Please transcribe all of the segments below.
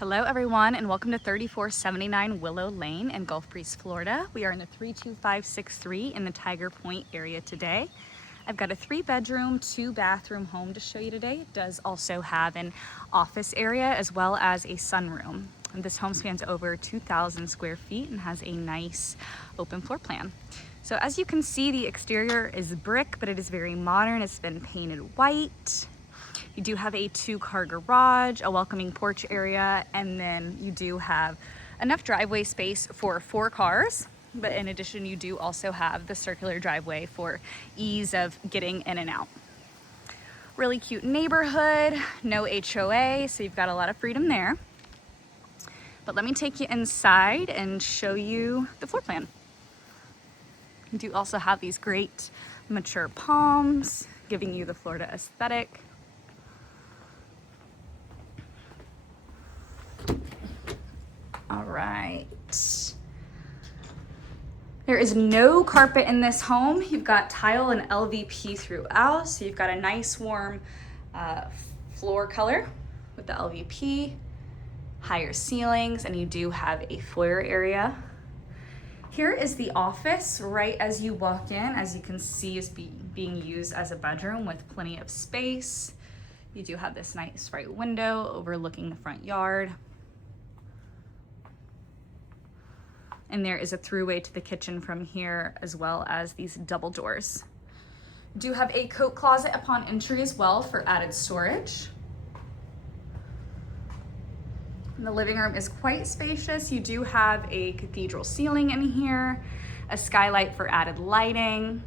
Hello everyone and welcome to 3479 Willow Lane in Gulf Breeze, Florida. We are in the 32563 in the Tiger Point area today. I've got a 3-bedroom, 2-bathroom home to show you today. It does also have an office area as well as a sunroom. And this home spans over 2,000 square feet and has a nice open floor plan. So as you can see, the exterior is brick, but it is very modern. It's been painted white. You do have a 2-car garage, a welcoming porch area, and then you do have enough driveway space for 4 cars. But in addition, you do also have the circular driveway for ease of getting in and out. Really cute neighborhood, no HOA, so you've got a lot of freedom there. But let me take you inside and show you the floor plan. You do also have these great mature palms, giving you the Florida aesthetic. All right. There is no carpet in this home. You've got tile and LVP throughout, so you've got a nice warm floor color with the LVP, higher ceilings, and you do have a foyer area. Here is the office right as you walk in. As you can see, is being used as a bedroom with plenty of space. You do have this nice right window overlooking the front yard. And there is a throughway to the kitchen from here, as well as these double doors. Do have a coat closet upon entry as well for added storage. And the living room is quite spacious. You do have a cathedral ceiling in here, a skylight for added lighting,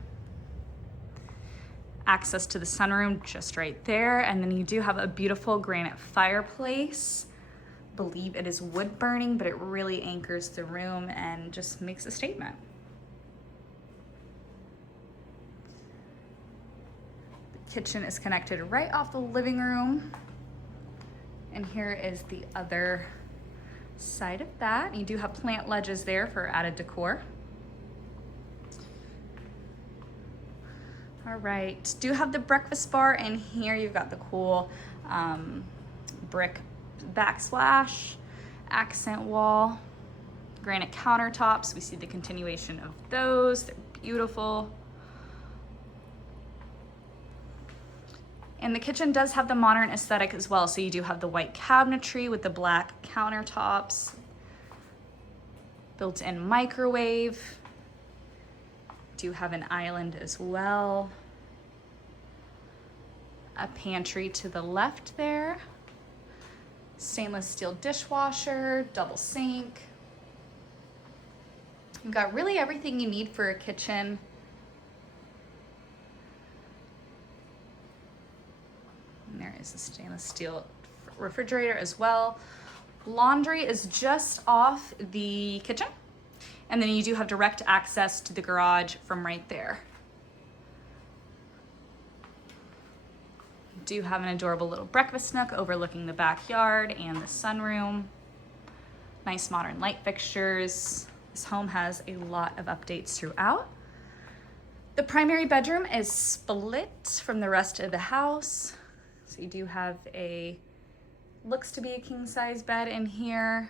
access to the sunroom just right there, and then you do have a beautiful granite fireplace. Believe it is wood burning, but it really anchors the room and just makes a statement. The kitchen is connected right off the living room. And here is the other side of that. You do have plant ledges there for added decor. All right, do have the breakfast bar in here. You've got the cool brick backsplash, accent wall, granite countertops. We see the continuation of those. They're beautiful. And the kitchen does have the modern aesthetic as well. So you do have the white cabinetry with the black countertops, built-in microwave. Do have an island as well. A pantry to the left there. Stainless steel dishwasher, double sink. You've got really everything you need for a kitchen. And there is a stainless steel refrigerator as well. Laundry is just off the kitchen. And then you do have direct access to the garage from right there. Do have an adorable little breakfast nook overlooking the backyard and the sunroom. Nice modern light fixtures. This home has a lot of updates throughout. The primary bedroom is split from the rest of the house. So you do have looks to be a king-size bed in here.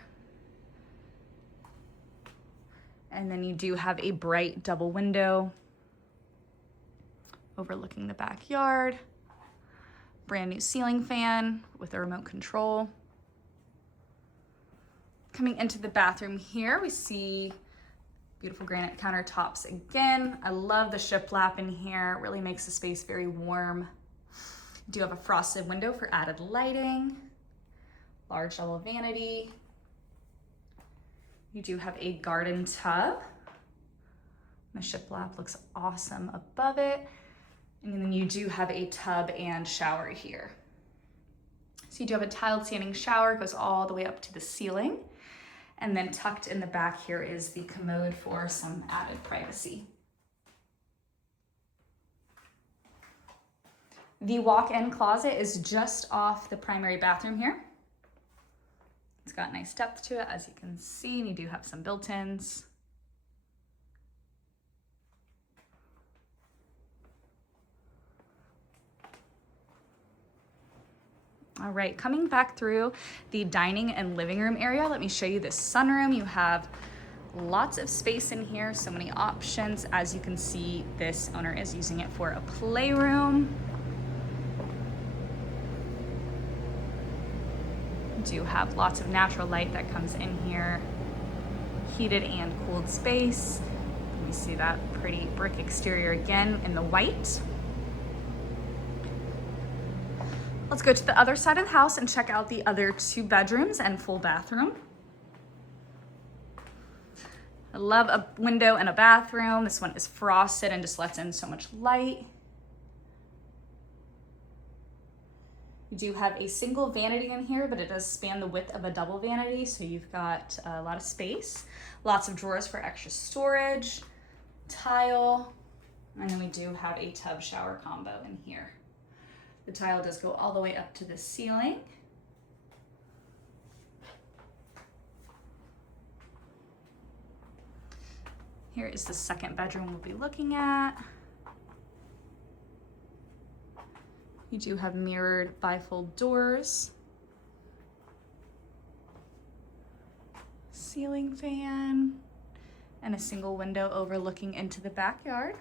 And then you do have a bright double window overlooking the backyard. Brand new ceiling fan with a remote control. Coming into the bathroom here, we see beautiful granite countertops again. I love the shiplap in here. It really makes the space very warm. You do have a frosted window for added lighting. Large double vanity. You do have a garden tub. The shiplap looks awesome above it. And then you do have a tub and shower here. So you do have a tiled standing shower, goes all the way up to the ceiling. And then tucked in the back here is the commode for some added privacy. The walk-in closet is just off the primary bathroom here. It's got nice depth to it, as you can see, and you do have some built-ins. All right, coming back through the dining and living room area, let me show you this sunroom. You have lots of space in here, so many options. As you can see, this owner is using it for a playroom. You do have lots of natural light that comes in here. Heated and cooled space. You see that pretty brick exterior again in the white. Let's go to the other side of the house and check out the other 2 bedrooms and full bathroom. I love a window and a bathroom. This one is frosted and just lets in so much light. You do have a single vanity in here, but it does span the width of a double vanity, so you've got a lot of space. Lots of drawers for extra storage, tile, and then we do have a tub shower combo in here. The tile does go all the way up to the ceiling. Here is the second bedroom we'll be looking at. You do have mirrored bifold doors. Ceiling fan, and a single window overlooking into the backyard.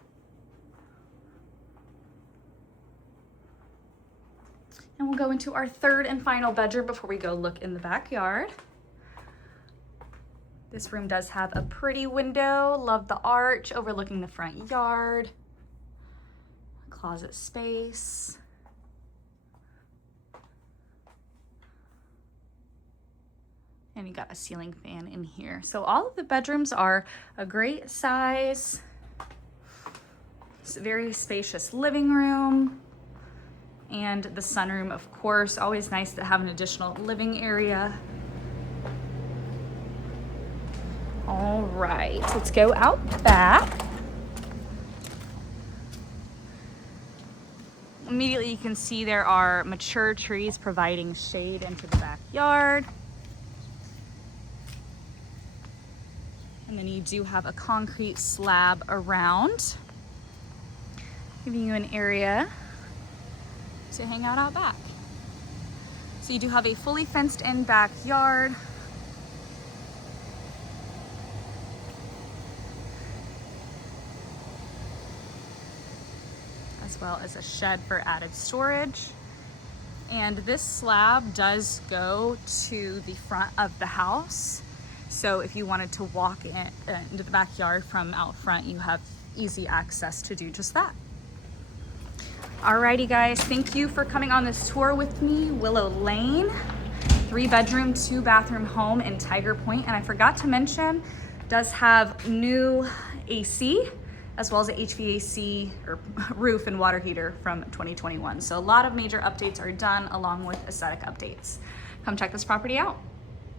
And we'll go into our third and final bedroom before we go look in the backyard. This room does have a pretty window. Love the arch overlooking the front yard. Closet space. And you got a ceiling fan in here. So all of the bedrooms are a great size. It's a very spacious living room. And the sunroom, of course, always nice to have an additional living area. All right, let's go out back. Immediately you can see there are mature trees providing shade into the backyard. And then you do have a concrete slab around, giving you an area to hang out back. So you do have a fully fenced in backyard. As well as a shed for added storage. And this slab does go to the front of the house. So if you wanted to walk into the backyard from out front, you have easy access to do just that. Alrighty guys, thank you for coming on this tour with me. Willow Lane, 3-bedroom, 2-bathroom home in Tiger Point. And I forgot to mention, does have new AC, as well as a HVAC or roof and water heater from 2021. So a lot of major updates are done along with aesthetic updates. Come check this property out.